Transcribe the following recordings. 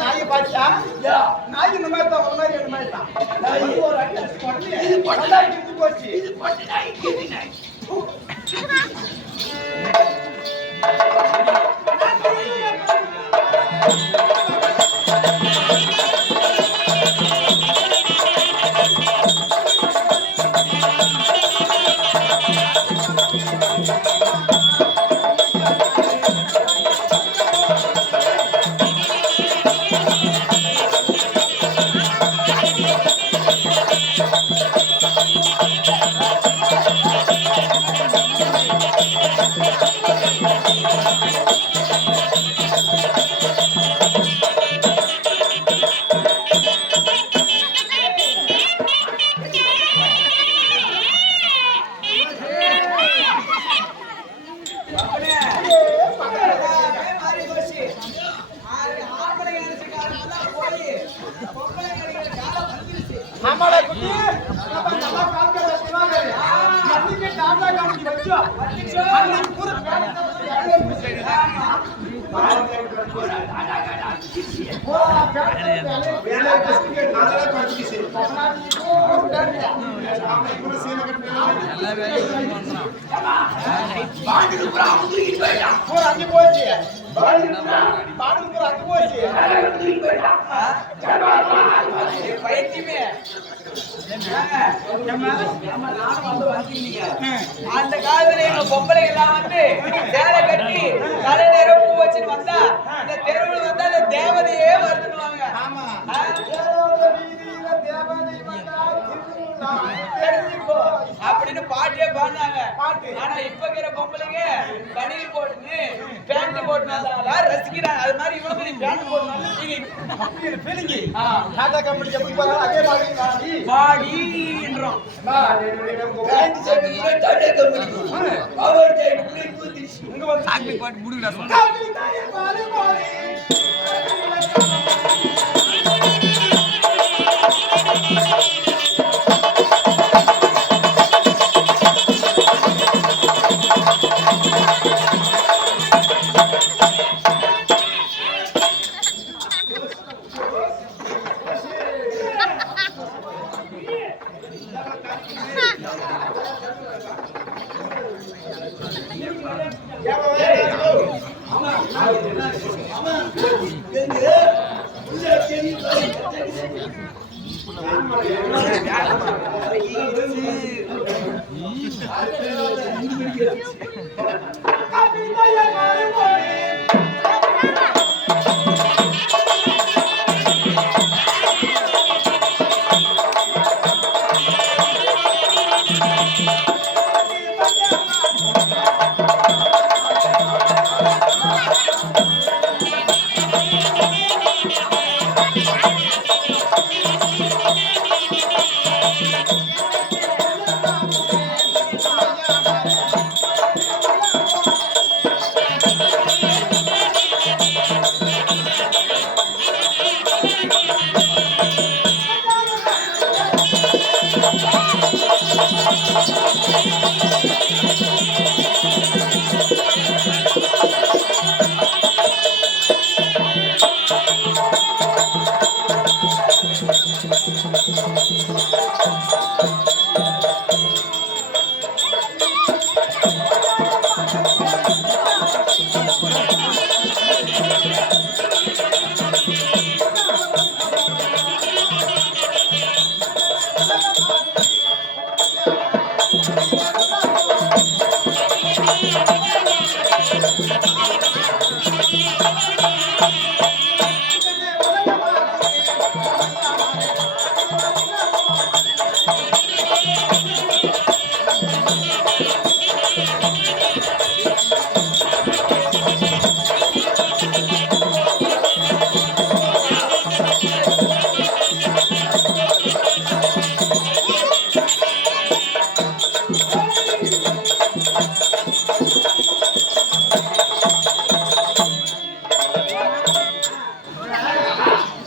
நாய் பாத்தியா நாய் இந்த மாதிரி தான் ஒரு மாதிரி இந்த மாதிரி தான் ஒரு அடி போச்சு இது பட்டு நாய் கிட்டி நாய் அந்த காலத்துல எங்க பொம்பளை எல்லாம் வந்து சேலை கட்டி தலை நேரம் பூ வச்சுட்டு வந்தா இந்த தெருவில் வந்தா அந்த தேவதையே வருதுன்னுவாங்க. அப்படின்னு பாட்டே பாடினாங்க. ஆனா இப்ப இருக்கிற பொம்பளைங்க பனியன் போட்டு பேண்ட் போட்டுனால ரசிக்கிறாங்க. அது மாதிரி இவ்வளவு நீ பேண்ட் போட்டுனாலும் டாடா கம்பெனி எப்படி போறாங்க அதே மாதிரி பாடின்றோம். பாட்டு முடிவுடா ஆமா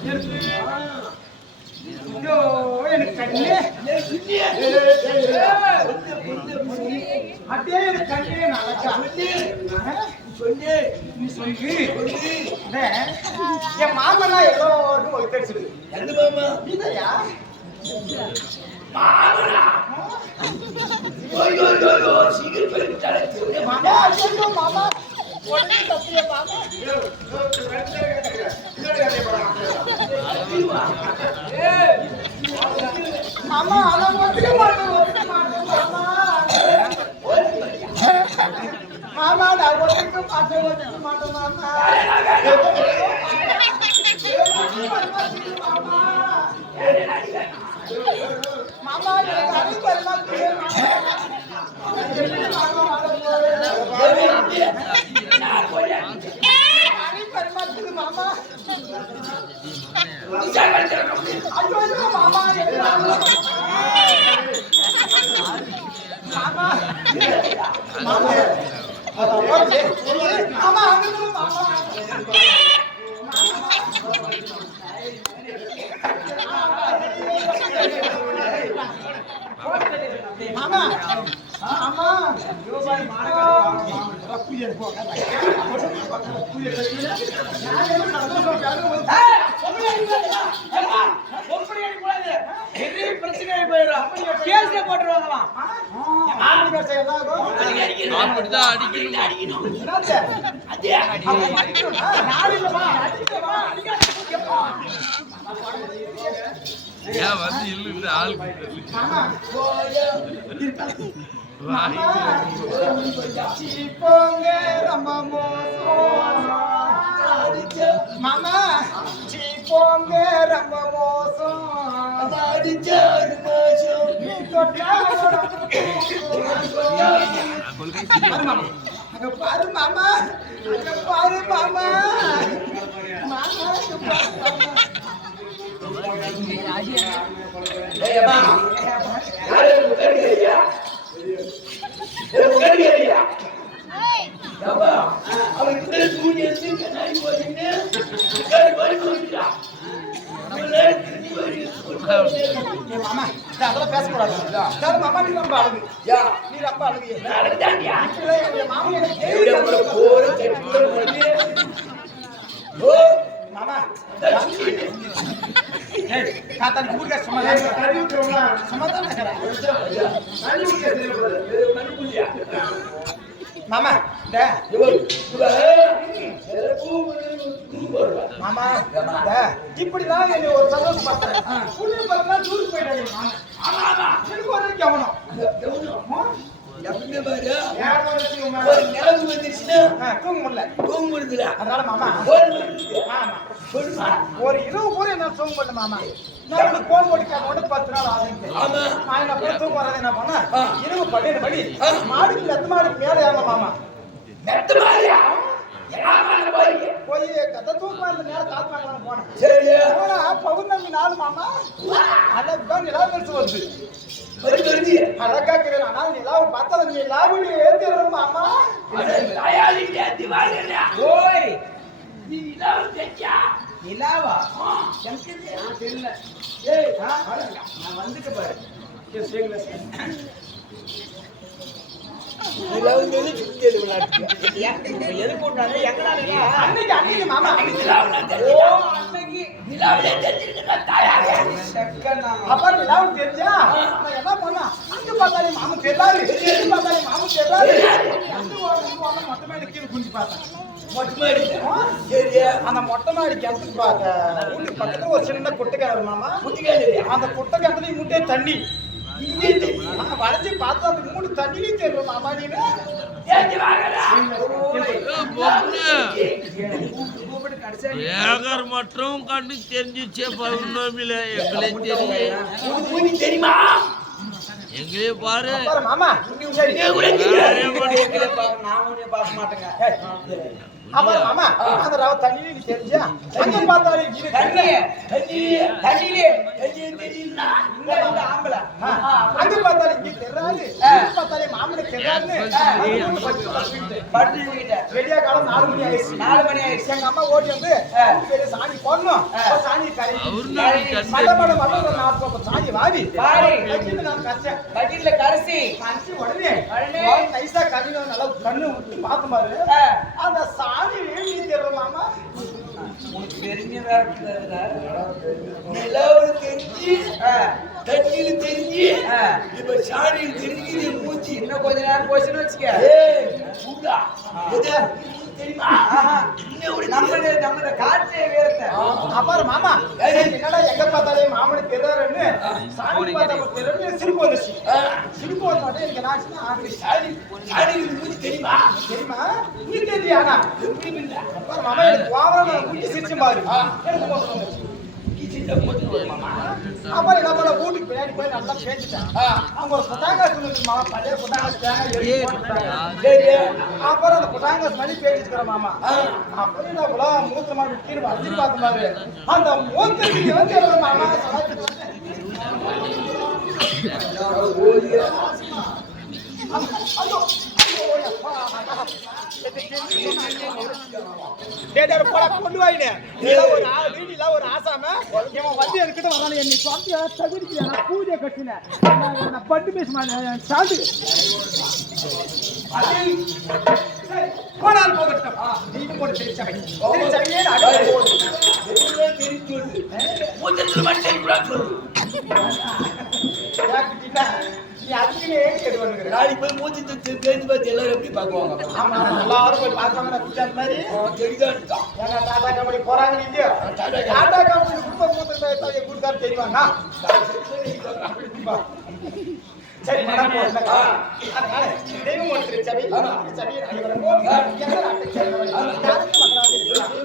ஐயோ எனக்கு கண்ணே அப்படியே எனக்கு கண்ணே நடக்கா சொல்லு நீ சொல்லு என் மாமனா எல்லாருக்கும் ஒய்த்தடிச்சிருக்கு எந்த மாமா இதையா மாமனா சீக்கிரம் மாமா ஐயோ மாமா உடனே தப்பிய மாமா மாமா அதான் ஒத்துக்க மாட்டேன் மாமா மாமா நான் ஒத்துக்க மாட்டேன் மாமா மாமா மாமா பாரு மாமா பாரு மாமா அதெல்லாம் பேசக்கூடாது மாமா நீ ரொம்ப அழகு நீ ரொம்ப அழகு மாமா காத்தாடி ஊருக்கா மாமா மாமா இப்படிதான் என்ன ஒரு சந்தோஷம் பார்த்தேன் புள்ளி பார்த்தா டூருக்கு போயிட்டாங்க எனக்கு ஒரு கவனம் அதனால மாமா ஒரு இரவு கூட என்ன தூங்க மாட்டேன் மாமா நான் போன் போட்டு 10 நாள் ஆகுது நான் தூங்க வர்றது என்ன பண்ண இரவு 12 மணி மாடுக்கு மெத்த மாடுக்கு மேல ஏமா மாமா போய் கதை தூக்கமா இருந்த நேரம் காத்து வாங்கலாம் போனேன் போனா பௌர்ணமி நாள் மாமா அழகா நிலா கழிச்சு வருது அழகா கிடையாது ஆனா நிலாவை பார்த்தா நீ நிலாவு ஏத்தி மாமா நிலாவா தெரியல நான் வந்துட்டு பாரு அந்த மொட்டை மாடி கிணத்துக்கு பார்க்க பக்கத்துல ஒரு சின்ன குட்டைக்காரு மாமா அந்த குட்டை கிணத்துல முட்டையே தண்ணி வளைஞ்சு பார்த்து அந்த மூணு தண்ணிலையும் தெரியும் மாமா நீங்க ஏகர் மற்றும் கண்டு தெரிஞ்சிச்சே பௌர்ணமியில எங்களே தெரியுமா எங்களே பாரு மாமா பார்க்க மாட்டேங்க அப்புறம் மாமா அந்த ரவ தண்ணியில நீ தெரிஞ்சா அங்க பார்த்தாலே இது தண்ணியிலே தெரியும்னா இந்த ஆம்பளை அங்க பார்த்தாலே இங்க தெரியாது பார்த்தாலே மாமனை தெரியாதுன்னு படுத்து தூக்கிட்டேன். வெளியா காலம் 4 மணி ஆயிடுச்சு 4 மணி ஆயிடுச்சு. எங்க அம்மா ஓடி வந்து பெரிய சாணி போடணும் சாணி சாணி வாவி நான் கரைச்சேன் பக்கெட்ல கரைசி கரைச்சி உடனே நைசா கறின நல்லா கண்ணு விட்டு பார்த்த மாதிரி அந்த சாணி வேண்டி தெரியும் மாமா உனக்கு பெருமையா இருக்குதா? நிலவுல தெரிஞ்சு தண்ணியில தெரிஞ்சு இப்ப சாணியில் தெரிஞ்சு மூச்சு இன்னும் கொஞ்ச நேரம் போச்சுன்னு வச்சுக்க தெரியுமா? நம்ம காற்று வேறத்தை அப்புறம் மாமா என்னடா எங்க பார்த்தாலே மாமனு தெரியாருன்னு சாணி பார்த்தா தெரியும் சிரிப்பு வந்துச்சு சிரிப்பு வந்த மாட்டேன் எனக்கு நான் சாணி மூச்சு தெரியுமா தெரியுமா நீ தெரியாதா அப்புறம் மாமா எனக்கு வாவரம் மூச்சு சிரிச்சு பாரு எனக்கு மோசம் வந்துச்சு அப்புறம் என்ன பண்ண வீட்டுக்கு பின்னாடி போய் நல்லா பேசிட்டேன் அவங்க ஒரு புட்டாங்காசு வந்துச்சு மாமா பழைய அப்புறம் அந்த புட்டாங்காசு மணி பேசிட்டு மாமா அப்புறம் நான் இவ்வளோ மூத்தமா விட்டு வரைஞ்சி பார்த்த மாதிரி அந்த மூத்தத்துக்கு வந்து மாமா கொண்டு வாயினே ஒரு ஆசாம இவன் வந்து என்கிட்ட வரானே என்னை பார்த்து தகுதிக்கிறேன் நான் பூஜை கட்டினேன் நான் பட்டு பேச மாட்டேன் சாந்து போனால் போகட்டும் நீ போட்டு திருச்சபை திருச்சபையே நாளைக்கு போய் மூச்சு பேசி பார்த்து எல்லாரும் எப்படி பார்க்குவாங்க? எல்லாரும் போய் பார்த்தாங்க அந்த மாதிரி தெரியுதான் டாடா கம்பெனி போறாங்க இல்லையா டாடா கம்பெனி குடும்ப மூத்த கூட்டுக்காரு தெரியுவாங்க சரி நான் போறேன் அதனால தெய்வம் ஒரு திருச்சபை திருச்சபையை அனைவரும் எந்த நாட்டை சேர்ந்தவர்கள் யாருக்கு மகனாக யாருக்கு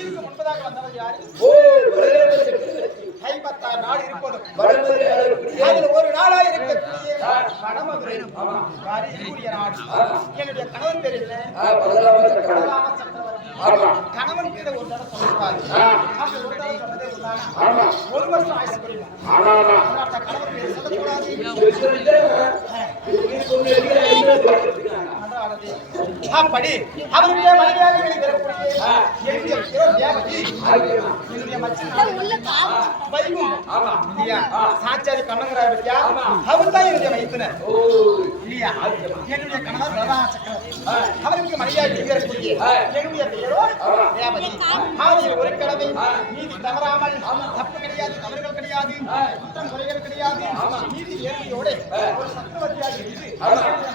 இதுக்கு முன்பதாக வந்தவர் யாரு? கைப்பத்தார் நாடு இருப்பதும் அதில் ஒரு நாளா இருக்கக்கூடிய வடமதுரை இருக்கக்கூடிய நாடு. என்னுடைய கணவன் தெரியல கணவன் கிட்ட ஒரு தடவை சொல்லிருக்காரு. அப்படி ஒரு தடவை சொன்னதே உள்ளானா 1 வருஷம் ஆயுசு புரியும். கணவன் பேர் சொல்லக்கூடாது. அப்படி அவருடைய மனைவியாக வெளிவரக்கூடிய சாட்சாதி கண்ணங்கராய பத்தியா அவர் தான் என்னுடைய மைத்துனர் இல்லையா? என்னுடைய கணவர் பிரதான சக்கரவர்த்தி. அவருக்கு மனைவியாக வெளிவரக்கூடிய என்னுடைய பெயரோ ரேவதி. ஆதியில் ஒரு கிழமை நீதி தவறாமல் தப்பு கிடையாது, தவறுகள் கிடையாது, குற்றம் குறைகள் கிடையாது, நீதி நேர்மையோட ஒரு சக்கரவர்த்தியாக இருந்து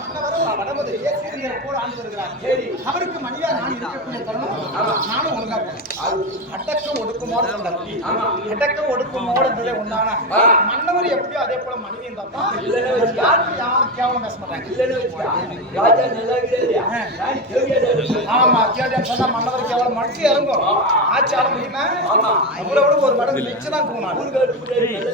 மன்னவரும் வடமதுரையே சீரியர் போல ஆண்டு வருகிறார். அவருக்கு மணியா நான் இருக்கக்கூடிய தருணம் நானும் ஒழுங்கா அடக்கம் ஒடுக்குமோடு சொன்னார். அடக்கம் ஒடுக்குமோடு உண்டான மன்னவர் எப்படியோ அதே போல மனைவியும் தப்பா யாருக்கு யாரும் கேவலம் பேச மாட்டாங்க. ஆமா கேட்டேன்னு சொன்னா மன்னவருக்கு எவ்வளவு மனசு இறங்கும் ஆட்சி ஆட முடியுமா அப்புறம் ஒரு மடங்கு மிச்சம் தான் போனாரு